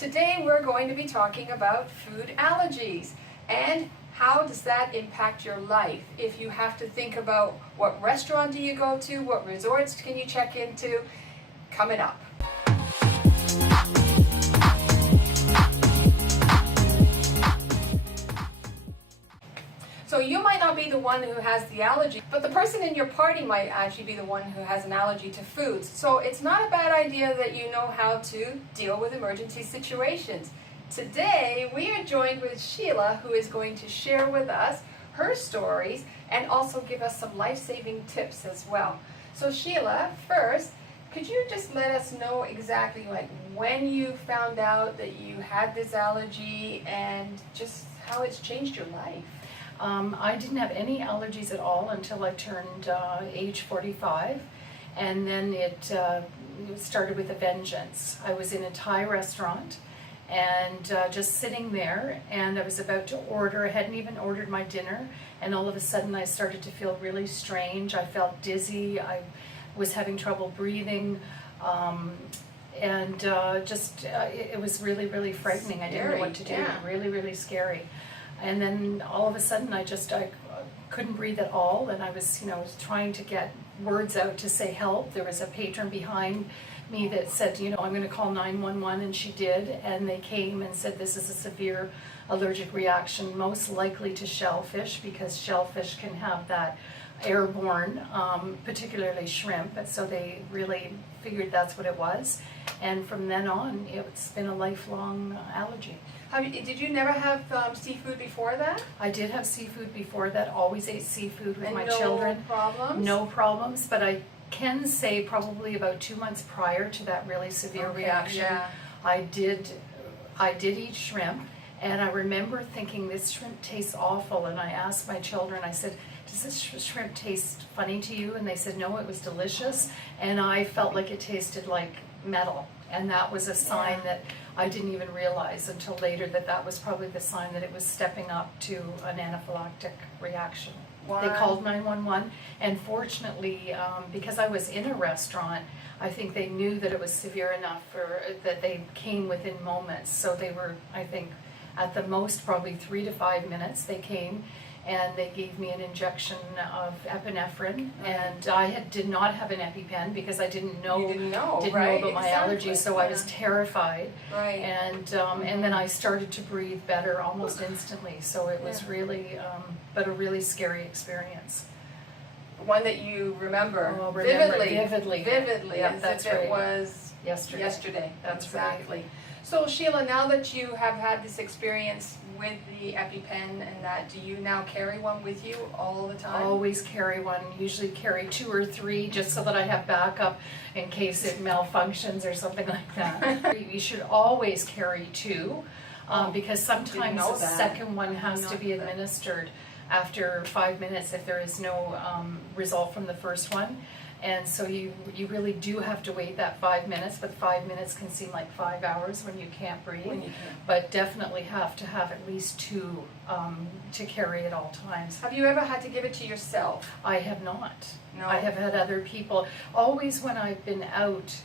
Today we're going to be talking about food allergies and how does that impact your life. If you have to think about what restaurant do you go to, what resorts can you check into, coming up. So you might not be the one who has the allergy, but the person in your party might actually be the one who has an allergy to foods. So it's not a bad idea that you know how to deal with emergency situations. Today we are joined with Sheila, who is going to share with us her stories and also give us some life-saving tips as well. So Sheila, first, could you just let us know exactly when you found out that you had this allergy and just how it's changed your life? I didn't have any allergies at all until I turned age 45, and then it started with a vengeance. I was in a Thai restaurant and just sitting there, and I was about to order. I hadn't even ordered my dinner, and all of a sudden I started to feel really strange. I felt dizzy, I was having trouble breathing, and it was really, really frightening. I didn't know what to do, really, really scary. And then all of a sudden I couldn't breathe at all, and I was trying to get words out to say help. There was a patron behind me that said, I'm going to call 911, and she did, and they came and said this is a severe allergic reaction, most likely to shellfish, because shellfish can have that airborne, particularly shrimp, and so they really figured that's what it was, and from then on it's been a lifelong allergy. Did you never have seafood before that? I did have seafood before that, always ate seafood with my children. No problems? No problems, but I can say probably about 2 months prior to that really severe reaction, I did eat shrimp, and I remember thinking this shrimp tastes awful, and I asked my children, I said, does this shrimp taste funny to you? And they said no, it was delicious, and I felt like it tasted like metal, and that was a sign that I didn't even realize until later that was probably the sign that it was stepping up to an anaphylactic reaction. Wow. They called 911, and fortunately, because I was in a restaurant, I think they knew that it was severe enough that they came within moments. So they were, I think, at the most probably 3 to 5 minutes they came, and they gave me an injection of epinephrine, and I did not have an Epi-pen because I didn't know about my allergies, so I was terrified. Right. And then I started to breathe better almost instantly, so it was really, but a really scary experience. One that you remember, vividly, as that's if right. It was yesterday. That's exactly. Right. So Sheila, now that you have had this experience with the Epi-pen and that, do you now carry one with you all the time? Always carry one, usually carry 2 or 3 just so that I have backup in case it malfunctions or something like that. You should always carry 2 because sometimes the second one has to be administered after 5 minutes if there is no result from the first one. And so you really do have to wait that 5 minutes, but 5 minutes can seem like 5 hours when you can't breathe. But definitely have to have at least 2 to carry at all times. Have you ever had to give it to yourself? I have not. No. I have had other people. Always when I've been out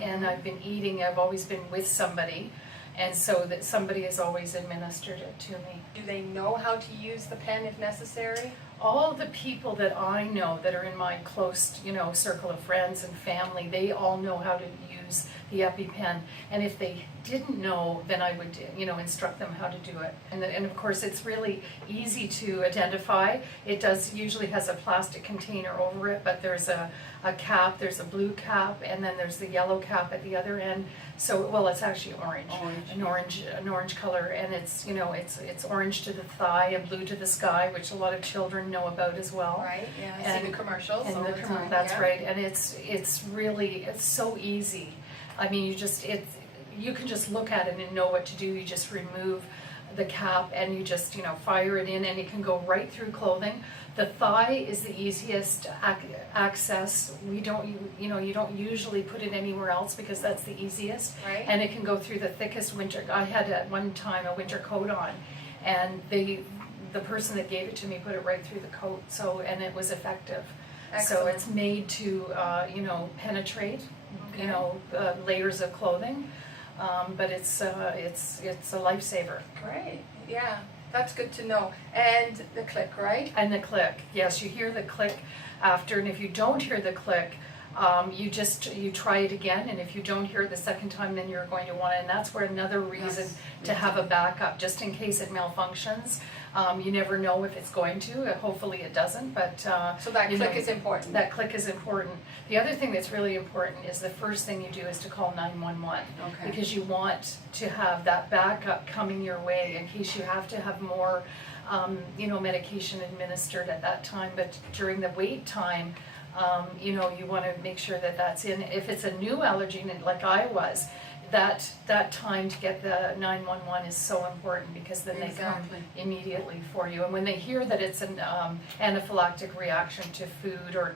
and I've been eating, I've always been with somebody. And so that somebody has always administered it to me. Do they know how to use the pen if necessary? All the people that I know that are in my close, circle of friends and family, they all know how to use the Epi-pen. And if they didn't know, then I would, instruct them how to do it. And of course, it's really easy to identify. It usually has a plastic container over it, but there's a cap, there's a blue cap, and then there's the yellow cap at the other end. So, well, it's actually orange. An orange color, and it's, it's orange to the thigh and blue to the sky, which a lot of children know about as well. Right, yeah, I see the commercials all the time. That's right, and it's so easy. I mean, you can just look at it and know what to do. You just remove the cap and you just fire it in, and it can go right through clothing. The thigh is the easiest access. You don't usually put it anywhere else because that's the easiest. Right. And it can go through the thickest winter. I had at one time a winter coat on, and the person that gave it to me put it right through the coat. and it was effective. Excellent. So it's made to penetrate layers of clothing. but it's a lifesaver. Great. Yeah, that's good to know. And the click, right? And the click, yes, you hear the click after, and if you don't hear the click, you try it again, and if you don't hear it the second time, then you're going to want it, and that's where another reason to have a backup, just in case it malfunctions. You never know if it's going to, hopefully it doesn't, but so that click is important. That click is important. The other thing that's really important is the first thing you do is to call 911. Okay. Because you want to have that backup coming your way in case you have to have more medication administered at that time, but during the wait time, you want to make sure that that's in. If it's a new allergy, like I was, that time to get the 911 is so important, because then they come immediately for you. And when they hear that it's an anaphylactic reaction to food or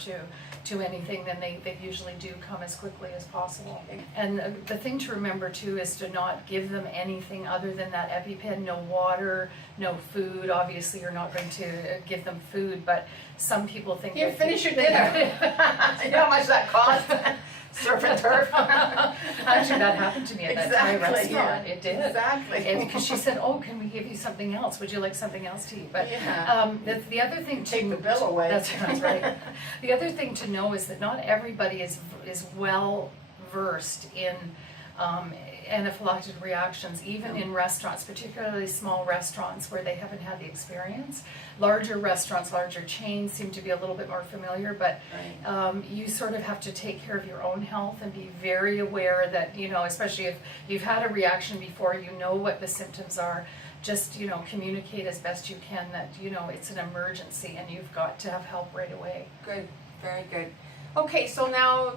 to anything, then they usually do come as quickly as possible. And the thing to remember too is to not give them anything other than that Epi-pen. No water, no food. Obviously you're not going to give them food, but some people think you finish your dinner. You know how much that costs? Surf and turf. Actually, that happened to me at that Thai restaurant. Yeah. It did. Exactly. Because she said, "Oh, can we give you something else? Would you like something else to eat?" But the other thing take the bill away. That's right. The other thing to know is that not everybody is well versed in anaphylactic reactions, even in restaurants, particularly small restaurants where they haven't had the experience. Larger restaurants, larger chains seem to be a little bit more familiar, but you sort of have to take care of your own health and be very aware that, especially if you've had a reaction before, what the symptoms are. Just, communicate as best you can that, it's an emergency and you've got to have help right away. Good, very good. Okay, so now,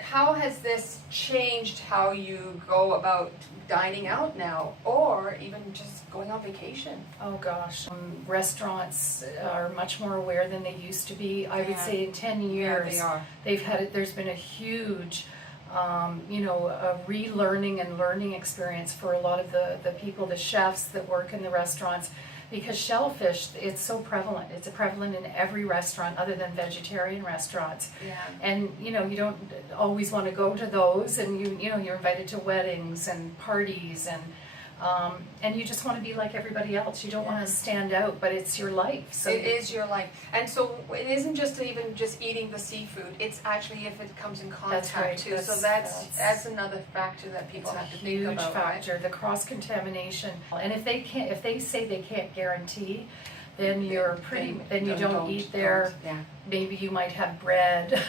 how has this changed how you go about dining out now, or even just going on vacation? Oh gosh, restaurants are much more aware than they used to be. I would say in 10 years, there's been a huge a relearning and learning experience for a lot of the people, the chefs that work in the restaurants, because shellfish, it's so prevalent. It's prevalent in every restaurant other than vegetarian restaurants. Yeah. And you don't always want to go to those, and you're invited to weddings and parties, and you just want to be like everybody else. You don't want to stand out, but it's your life. So it is your life. And so it isn't just even just eating the seafood. It's actually if it comes in contact too. So that's another factor that people have to think about. Huge factor, right? The cross-contamination. And if they say they can't guarantee, then then you don't eat there. Yeah. Maybe you might have bread,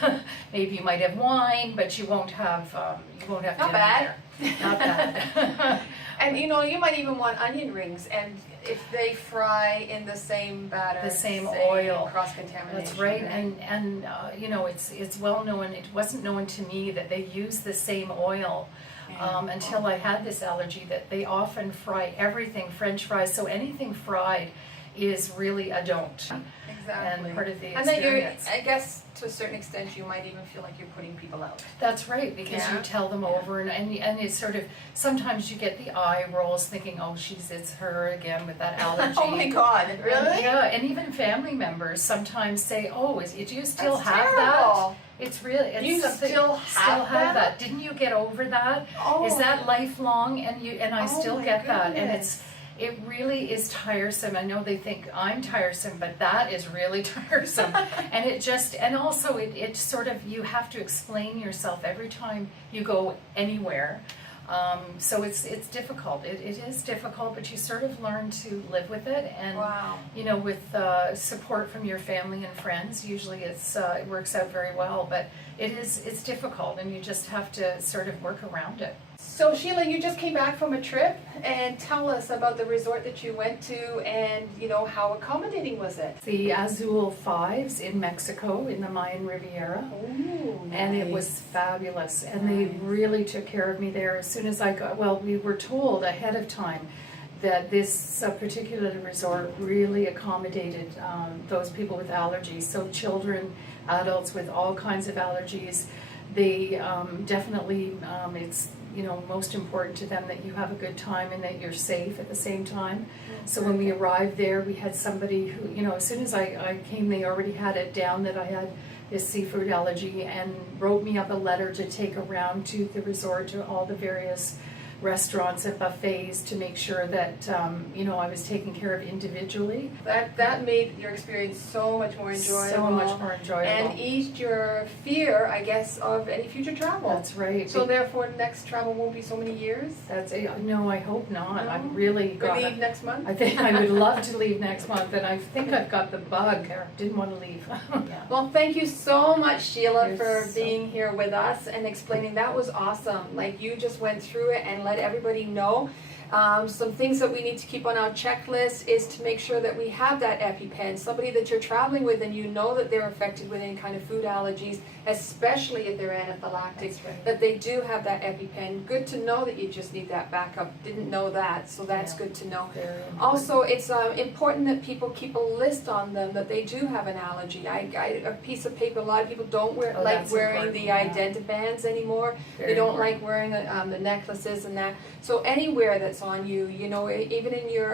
maybe you might have wine, but you won't have Not dinner bad. there. Not bad. And you might even want onion rings, and if they fry in the same batter, the same oil, cross-contamination. That's right. And it's well known. It wasn't known to me that they use the same oil. Until I had this allergy, that they often fry everything, French fries, so anything fried is really a don't. Exactly. And part of the And experience. then I guess to a certain extent you might even feel like you're putting people out. That's right, because you tell them over, and it's sort of, sometimes you get the eye rolls thinking, oh, it's her again with that allergy. Oh my God, really? And even family members sometimes say, oh, do you still That's have terrible. that? It's really, it's You something, still have that? Didn't you get over that? Oh. Is that lifelong? And I still get that, and goodness. it really is tiresome. I know they think I'm tiresome, but that is really tiresome. And also it sort of, you have to explain yourself every time you go anywhere. So it's difficult. It is difficult, but you sort of learn to live with it. And with support from your family and friends, usually it works out very well. But it's difficult, and you just have to sort of work around it. So Sheila, you just came back from a trip, and tell us about the resort that you went to, and how accommodating was it? The Azul Fives in Mexico, in the Mayan Riviera. Ooh, and it was fabulous, and they really took care of me there. As soon as we were told ahead of time that this particular resort really accommodated those people with allergies, so children, adults with all kinds of allergies. They definitely, it's most important to them that you have a good time and that you're safe at the same time. So when we arrived there, we had somebody who, as soon as I came, they already had it down that I had this seafood allergy, and wrote me up a letter to take around to the resort to all the various restaurants and buffets to make sure that, I was taken care of individually. That made your experience so much more enjoyable. So much more enjoyable. And eased your fear, I guess, of any future travel. That's right. So therefore, next travel won't be so many years? No, I hope not. No? I'm really Or leave next month? I think I would love to leave next month, and I think I've got the bug. I didn't want to leave. Yeah. Well, thank you so much, Sheila, You're for so- being here with us and explaining. That was awesome. Like, you just went through it and let everybody know. Some things that we need to keep on our checklist is to make sure that we have that Epi-pen. Somebody that you're traveling with and you know that they're affected with any kind of food allergies, especially if they're anaphylactic, That's right. that they do have that Epi-pen. Good to know that you just need that backup. Didn't know that, so that's Yeah. good to know. Very important. Also, it's important that people keep a list on them that they do have an allergy. A piece of paper. A lot of people don't Oh, like that's wearing important, the yeah. identibands anymore. Very They don't important. like wearing the necklaces and that. So anywhere that's on you, even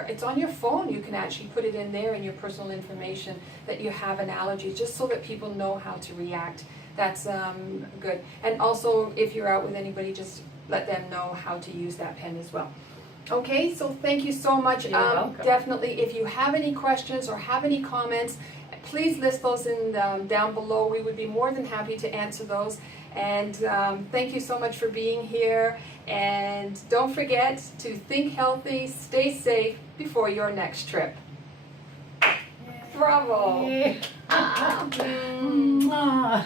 it's on your phone. You can actually put it in there in your personal information that you have an allergy, just so that people know how to react. That's good. And also, if you're out with anybody, just let them know how to use that pen as well. Okay, so thank you so much. You're welcome. Definitely, if you have any questions or have any comments, please list those in down below. We would be more than happy to answer those. And thank you so much for being here. And don't forget to think healthy, stay safe before your next trip. Bravo! Yay. Mwah.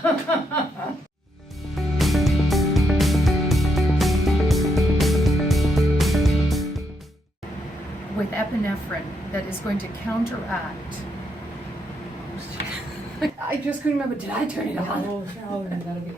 With epinephrine that is going to counteract. I just couldn't remember, did I turn it on? No, that'll be.